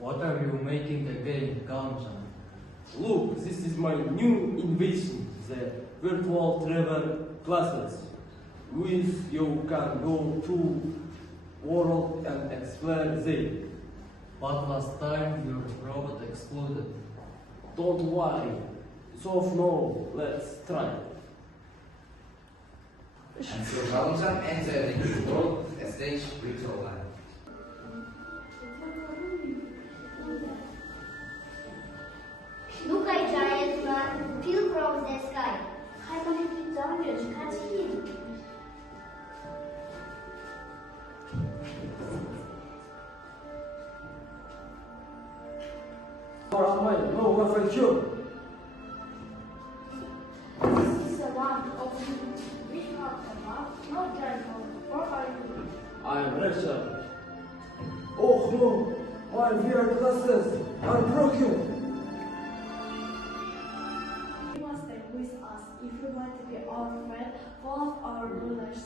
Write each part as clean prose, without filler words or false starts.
What are you making again, Gamjan? Look, this is my new invention, the virtual travel classes. With you can go to world and explore them. But last time your robot exploded. Don't worry. So now, let's try. And so Gamjan entered into the world of a stage virtual life. Look, a giant man fell from the sky. Hai maluki zamierz, Katin. Where am I? No, where for you? This is a land of which have a map, no giant or are you? I am Richard. Oh no, my VR glasses are broken. You must stay with us if you want to be our friend, follow our rulers.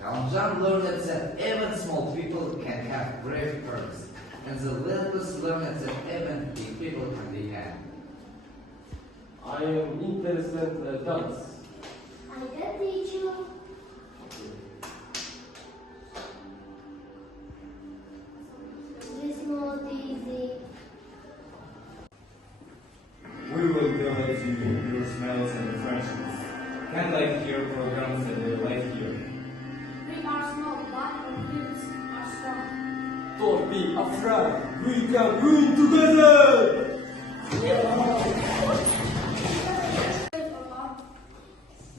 Gamjan learned that even small people can have brave purpose, and the littlest learned that even big people can be happy. I am interested in dance. I can teach you. This not easy. We will donate you your smells and refreshments. Can't like your programs and your life here. We are small, but our roots are strong. Don't be afraid. We can win together.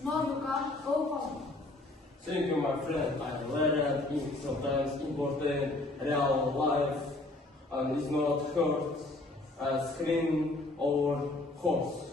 No, you can't go home. Thank you, my friend. I learned in sometimes important real life and it's not hurt a screen or horse.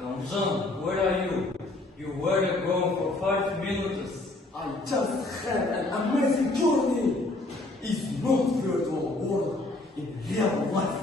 Gamjan, where are you? You were gone for 5 minutes. I just had an amazing journey. It's not virtual world in real life.